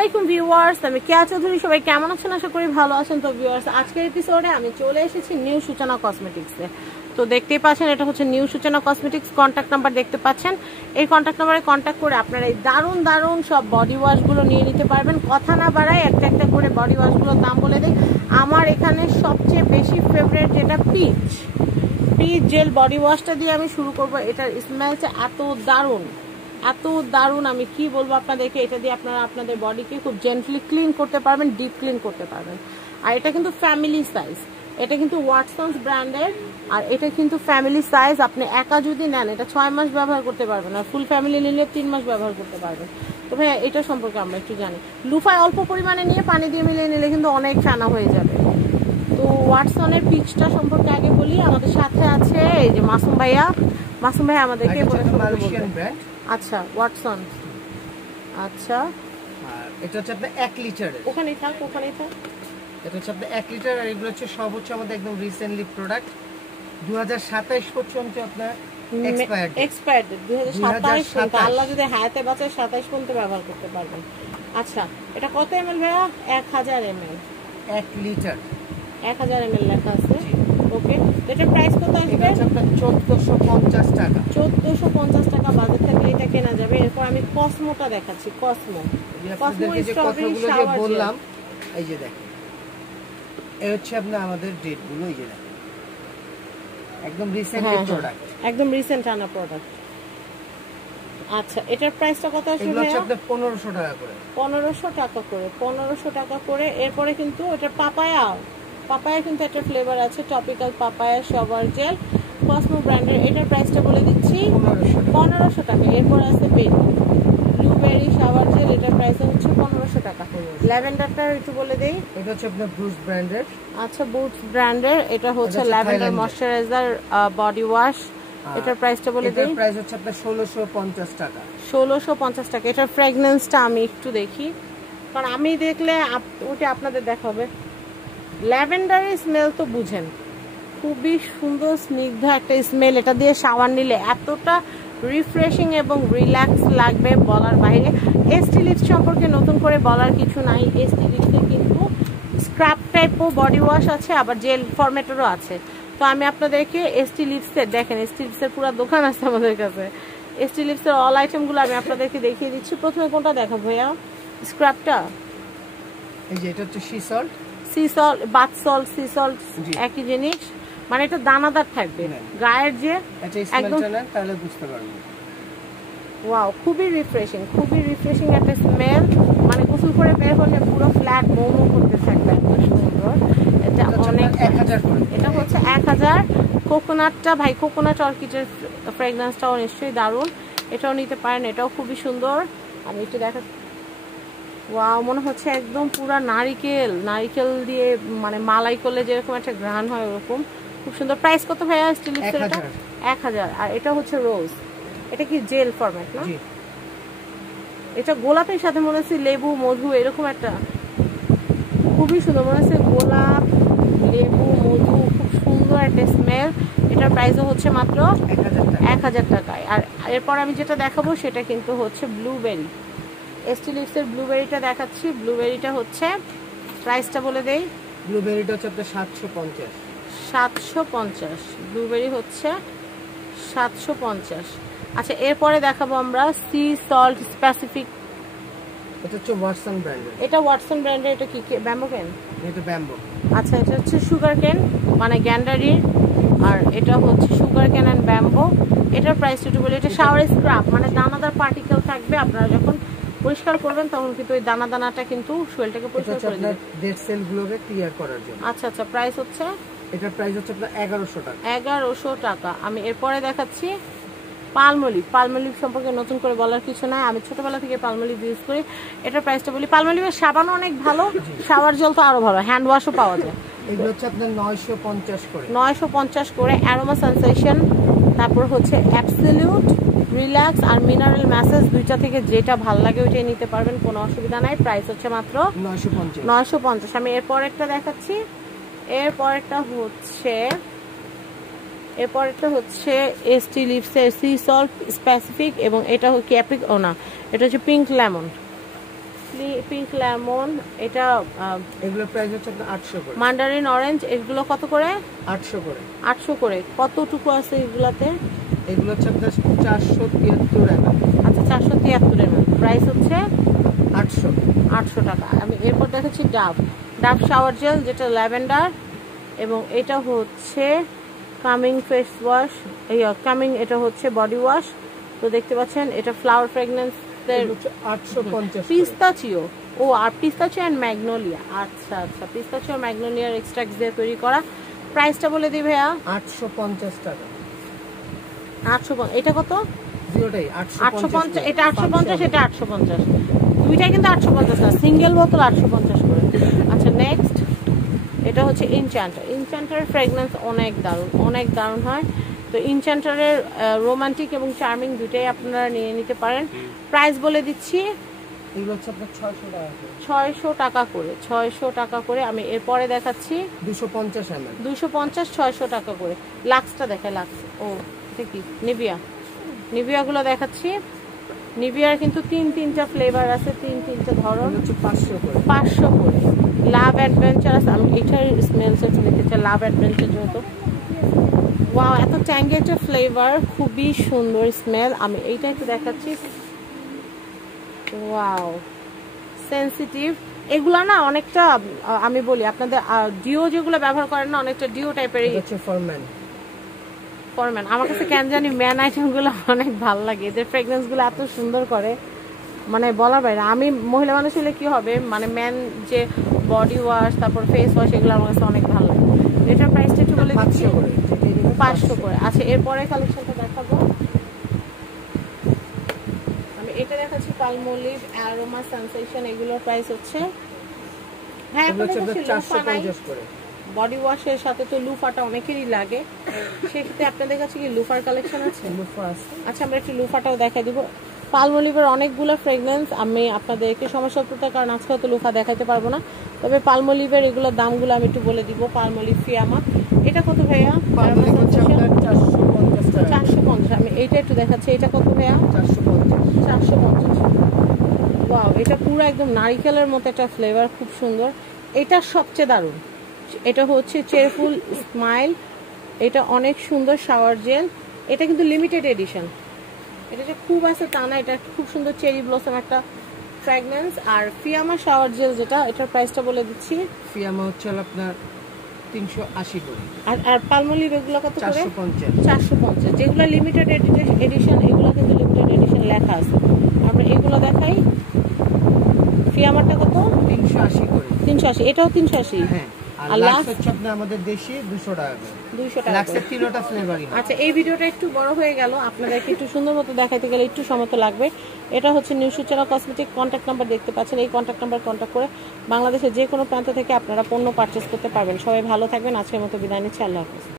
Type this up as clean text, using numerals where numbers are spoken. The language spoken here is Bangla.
আলাইকুম ভিউয়ার্স, আমি কেয়া চৌধুরী। সবাই কেমন আছেন? আশা করি ভালো আছেন। তো ভিউয়ার্স, আজকের এপিসোডে আমি চলে এসেছি নিউ সূচনা কসমেটিক্সে। তো দেখতেই পাচ্ছেন, এটা হচ্ছে নিউ সূচনা কসমেটিক্স। কন্ট্যাক্ট নাম্বার দেখতে পাচ্ছেন। এই কন্ট্যাক্ট নাম্বারে কন্ট্যাক্ট করে আপনারা এই দারুণ দারুণ সব বডি ওয়াশগুলো নিয়ে নিতে পারবেন। কথা না বাড়ায় একটা একটা করে বডি ওয়াশগুলোর দাম বলে দিই। আমার এখানে সবচেয়ে বেশি ফেভারিট যেটা পিচ জেল বডি ওয়াশটা দিয়ে আমি শুরু করব। এটার স্মেলটা এত দারুণ আমি কি বলবো আপনাদেরকে। এটা দিয়ে আপনারা আপনাদের বডিকে খুব জেন্টলি ক্লিন করতে পারবেন, ডিপ ক্লিন করতে পারবেন। আর এটা কিন্তু ফ্যামিলি সাইজ, এটা কিন্তু ওয়াটসন্স ব্র্যান্ডের, আর এটা কিন্তু ফ্যামিলি সাইজ। আপনি একা যদি নেন এটা 6 মাস ব্যবহার করতে পারবেন, আর ফুল ফ্যামিলি নিলে 3 মাস ব্যবহার করতে পারবেন। তো ভাইয়া এটা সম্পর্কে আমরা একটু জানি। লুফায় অল্প পরিমাণে নিয়ে পানি দিয়ে মিলিয়ে নিলে কিন্তু অনেক ফেনা হয়ে যাবে। তো ওয়াটসনের পিচটা সম্পর্কে আগে বলি। আমাদের সাথে আছে এই যে মাসুম ভাইয়া আমাদেরকে আচ্ছা ওয়াটসন। আচ্ছা, এটা হচ্ছে আপনার 1 লিটার। ওখানেই থাক। এটা হচ্ছে আপনার 1 লিটার, আর এগুলো হচ্ছে সব হচ্ছে আমাদের একদম রিসেন্টলি প্রোডাক্ট। 2027 পর্যন্ত আপনার এক্সপায়ার্ড 2027। আল্লাহ যদি হায়াতে বাঁচায় 27 পর্যন্ত ব্যবহার করতে পারবেন। আচ্ছা, এটা কত এমএল ভাইয়া? 1000 এমএল। 1 লিটার 1000 এমএল লেখা আছে। ওকে, এটার প্রাইস কত আসবে? এটা হচ্ছে আপনার 1450 টাকা। 1450 টাকা বাজেট থাকলে এটা কেনা যাবে। এরপর আমি কসমোটা দেখাচ্ছি। কসমো যে কথাগুলো যে বললাম, এই যে দেখেন, এই হচ্ছে আপনার আমাদের ডেটগুলো। এই যে দেখেন, একদম রিসেন্টলি প্রোডাক্ট, একদম রিসেন্ট আনা প্রোডাক্ট। আচ্ছা, এটার প্রাইসটা কত আসবে? এগুলো হচ্ছে আপনার 1500 টাকা করে। 1500 টাকা করে। এরপরে কিন্তু এটা পাপায়া কিন্তু একটা ফ্লেভার আছে, tropical papaya shower gel, Cosmo ব্র্যান্ডের। এটার প্রাইসটা বলে দিচ্ছি 1500 টাকা। এরপর আছে ব্লুবেরি শাওয়ার জেল, এটার প্রাইস হচ্ছে 1500 টাকা। ল্যাভেন্ডারটা একটু বলে দেই। এটা হচ্ছে আপনার বুস্ট ব্র্যান্ডের। আচ্ছা, বুস্ট ব্র্যান্ডের। এটা হচ্ছে ল্যাভেন্ডার ময়শ্চারাইজার বডি ওয়াশ। এটার প্রাইসটা বলে দেই। এটার প্রাইস হচ্ছে আপনার 1650 টাকা। 1650 টাকা। এটার ফ্র্যাগনেন্সটা আমি একটু দেখি, কারণ আমি দেখলে ওটা আপনাদের দেখাবে। ল্যাভেন্ডারের স্মেল তো বুঝেন, খুবই সুন্দর স্নিগ্ধ একটা স্মেল। এটা দিয়ে শাওয়ার নিলে এতটা রিফ্রেশিং এবং রিল্যাক্স লাগবে বলার বাইরে। এসটি লিপস সম্পর্কে নতুন করে বলার কিছু নাই। এসটি লিপসে কিন্তু স্ক্রাব টাইপও বডি ওয়াশ আছে, আবার জেল ফরম্যাটেরও আছে। তো আমি আপনাদেরকে এসটি লিপসের দেখেন, এসটি লিপসের পুরো দোকান আছে আমাদের কাছে। এসটি লিপসের অল আইটেমগুলো আমি আপনাদেরকে দেখিয়ে দিচ্ছি। প্রথমে কোনটা দেখাবো ভাইয়া? স্ক্রাবটা। এই যে এটা হচ্ছে sea salt, bath salt, sea salt একই জিনিস, মানে এটা দানাদার থাকবে গায়ের যে একদম, তাহলে বুঝতে পারবেন। ওয়াও, খুবই রিফ্রেশিং একটা স্মেল। মানে গোসল করে বের হলে পুরো ফ্ল্যাট মোমো করতে থাকবে, এত সুন্দর। এটা অনেক 1000 করে। এটা হচ্ছে 1000। কোকোনাটটা ভাই, কোকোনাট অর্কিডের ফ্রেগন্যান্সটাও নিশ্চয়ই দারুণ, এটাও নিতে পারেন। এটাও খুবই সুন্দর। আমি একটু দেখা, ওয়াও, মনে হচ্ছে একদম পুরা নারিকেল দিয়ে মানে মালাই করলে যেরকম একটা ঘ্রাণ হয় ওরকম, খুব সুন্দর। প্রাইস কত ভাইয়া স্টিলিপসের? এটা 1000। আর এটা হচ্ছে রোজ, এটা কি জেল ফরম্যাট না? এটা গোলাপের সাথে মনে হচ্ছে লেবু মধু এরকম একটা, খুবই সুন্দর মনে হচ্ছে গোলাপ লেবু মধু, খুব সুন্দর একটা স্মেল। এটার প্রাইসও হচ্ছে মাত্র 1000 টাকায়। আর এরপর আমি যেটা দেখাবো সেটা কিন্তু হচ্ছে ব্লুবেরি। এসটি লিপসের ব্লুবেরিটা দেখাচ্ছি। ব্লুবেরিটা হচ্ছে প্রাইসটা বলে দেই। ব্লুবেরিটা হচ্ছে আপনার 750। 750 ব্লুবেরি হচ্ছে 750। আচ্ছা, এরপরে দেখাবো আমরা সি সল্ট স্পেসিফিক। এটা হচ্ছে ওয়াটসন ব্র্যান্ডের। এটা ওয়াটসন ব্র্যান্ডের। এটা কি ব্যাম্বো কেন? এটা ব্যাম্বো। আচ্ছা, এটা হচ্ছে সুগার কেন মানে গ্যান্ডারির, আর এটা হচ্ছে সুগার কেন এন্ড ব্যাম্বো। এটার প্রাইস একটু বলি। এটা শাওয়ার স্ক্রাব, মানে দানাদার পার্টিকেল থাকবে। আপনারা যখন পরিষ্কার করবেন তখন কিন্তু ওই দানাটা কিন্তু শরীরটাকে পরিষ্কার করে দিবে, ডেড সেলগুলোকে ক্লিয়ার করার জন্য। আচ্ছা, প্রাইস হচ্ছে, এটার প্রাইস হচ্ছে আপনার 1100 টাকা। 1100 টাকা। আমি এরপরে দেখাচ্ছি পালমোলিভ সম্পর্কে নতুন করে বলার কিছু নাই, আমি ছোটবেলা থেকে পালমোলিভ ইউজ করি। এটার প্রাইসটা বলি। পালমোলিভের সাবানও অনেক ভালো, শাওয়ার জল তো আরো ভালো, হ্যান্ড ওয়াশও পাওয়া যায়। এগুলো হচ্ছে আপনার 950 করে। অ্যারোমা সেন্সেশন, তারপর হচ্ছে অ্যাবসলিউট, রিল্যাক্স আর মিনারেল ম্যাসেজ, দুইটা থেকে যেটা ভালো লাগে ওইটাই নিতে পারবেন, কোনো অসুবিধা নাই। প্রাইস হচ্ছে মাত্র 950। আমি এরপর একটা দেখাচ্ছি। এরপরটা হচ্ছে এসটি লিপসের সি সল্ট স্পেসিফিক, এবং এটা ক্যাপ্রিক, ও না, এটা হচ্ছে পিঙ্ক লেমন। পিঙ্ক লেমন, এটা এগুলো প্রাইস হচ্ছে আপনার 800 করে। মান্ডারিন অরেঞ্জ, এগুলো কত করে? 800 করে। 800 করে। কতটুকু আছে এগুলাতে? এগুলো হচ্ছে আপনার 473 ml। আচ্ছা 473 ml, প্রাইস হচ্ছে 800 টাকা। আমি এরপর দেখাচ্ছি ডাভ শাওয়ার জেল, যেটা ল্যাভেন্ডার, এবং এটা হচ্ছে কামিং ফেস ওয়াশ, এটা হচ্ছে বডি ওয়াশ। তো দেখতে পাচ্ছেন এটা ফ্লাওয়ার ফ্রেগনেন্স, 850 পিস্তাচিও। ও আর পিস্তাচিও এন্ড ম্যাগনোলিয়া। আচ্ছা আচ্ছা, পিস্তাচিও আর ম্যাগনোলিয়ার এক্সট্রাক্ট দিয়ে তৈরি করা। প্রাইসটা বলে দিই ভাইয়া। 850 টাকা। 850। এটা কত? দুটোই 850। এটা 850, এটা 850। দুইটাই কিন্তু 850 না, সিঙ্গেল বোতল 850 করে। আচ্ছা নেক্সট, এটা হচ্ছে ইনচ্যান্টারের ফ্রেগনেন্স অনেক দারুণ হয়। তো ইনচ্যান্টারের রোমান্টিক এবং চার্মিং দুইটাই আপনারা নিয়ে নিতে পারেন। প্রাইস বলে দিচ্ছি, এগুলো হচ্ছে আপনার 600 টাকা করে। 600 টাকা করে। আমি এরপরে দেখাচ্ছি 250 ml। 250, 600 টাকা করে। লাক্সটা দেখায়, লাক্স। ও এটা কি? নিভিয়া গুলো দেখাচ্ছি। নিভিয়ার কিন্তু তিনটা ফ্লেভার আছে, তিনটা ধরন। 500 করে। লাভ অ্যাডভেঞ্চার আছে, আমি এটার স্মেলস নিতে চাই, লাভ অ্যাডভেঞ্চার যেহেতু। ওয়াও, এত ট্যাঙ্গি একটা ফ্লেভার, খুবই সুন্দর স্মেল। আমি এইটা একটু দেখাচ্ছি। Wow, sensitive. এগুলা না অনেকটা, আমি বলি আপনাদের ডিও যেগুলো ব্যবহার করেন না, অনেকটা ডিও টাইপেরই। ফরম্যান আমার কাছে কেন জানি ম্যান আইটেমগুলো অনেক ভালো লাগে, এদের ফ্রেগনেন্সগুলো এত সুন্দর করে, মানে বলার বাইরে। আমি মহিলা মানুষ হলে কি হবে, মানে ম্যান যে বডি ওয়াশ, তারপর ফেস ওয়াশ, এগুলো আমার কাছে অনেক ভালো লাগে। এটার প্রাইসটা একটু বলে দিচ্ছি, 500 করে। আচ্ছা এরপরে কালেকশনটা দেখাবো। আমি এটা দেখাচ্ছি পালমোলিভ অ্যারোমা সেনসেশন, এগুলোর প্রাইস হচ্ছে, হ্যাঁ বডি ওয়াশের সাথে তো লুফাটা অনেকেরই লাগে, সেক্ষেত্রে আপনাদের কাছে কি লুফার কালেকশন আছে? লুফা আছে। আচ্ছা আমরা একটু লুফাটাও দেখাই দিব। পালমোলিভের অনেকগুলো ফ্রেগনেন্স আমি আপনাদেরকে সমস্যার কারণ আজকে হয়তো লুফা দেখাইতে পারবো না, তবে পালমোলিভের এগুলোর দামগুলো আমি একটু বলে দিব। পালমোলিভ ফিয়ামা, এটা কত ভাইয়া? 450। আমি এইটা একটু দেখাচ্ছি, এটা কত ভাইয়া? 450। ওয়াও, এটা পুরো একদম নারিকেলের মতো একটা ফ্লেভার, খুব সুন্দর। এটা সবচেয়ে দারুণ, এটা হচ্ছে চেয়ারফুল স্মাইল, এটা অনেক সুন্দর শাওয়ার জেল। এটা কিন্তু লিমিটেড এডিশন, এটা যে খুব আছে তা না, এটা খুব সুন্দর চেরি ব্লসম একটা ফ্র্যাগনেন্স। আর ফিয়ামা শাওয়ার জেল যেটা, এটার প্রাইসটা বলে দিচ্ছি। ফিয়ামা হচ্ছে আপনার 380 করে। আর পালমোলিভ এগুলো কত করে? 450। যেগুলো লিমিটেড এডিশন, এগুলো কিন্তু লিমিটেড এডিশন লেখা আছে। আমরা এগুলো দেখাই। ফিয়ামারটা কত? 380 করে। 380, এটাও 380। হ্যাঁ, আর লাক্স হচ্ছে আপনার আমাদের দেশি 200 টাকা করে। 200 টাকা। লাক্সের তিনটা ফ্লেভারই। আচ্ছা এই ভিডিওটা একটু বড় হয়ে গেল, আপনাদেরকে একটু সুন্দর মতো দেখাইতে গেলে একটু সময় তো লাগবে। এটা হচ্ছে নিউ সূচনা কসমেটিক, কন্ট্যাক্ট নাম্বার দেখতে পাচ্ছেন, এই কন্ট্যাক্ট নাম্বার কন্ট্যাক্ট করে বাংলাদেশের যে কোনো প্রান্ত থেকে আপনারা পণ্য পারচেজ করতে পারবেন। সবাই ভালো থাকবেন, আজকের মতো বিদায় নিচ্ছি, আল্লাহ হাফেজ।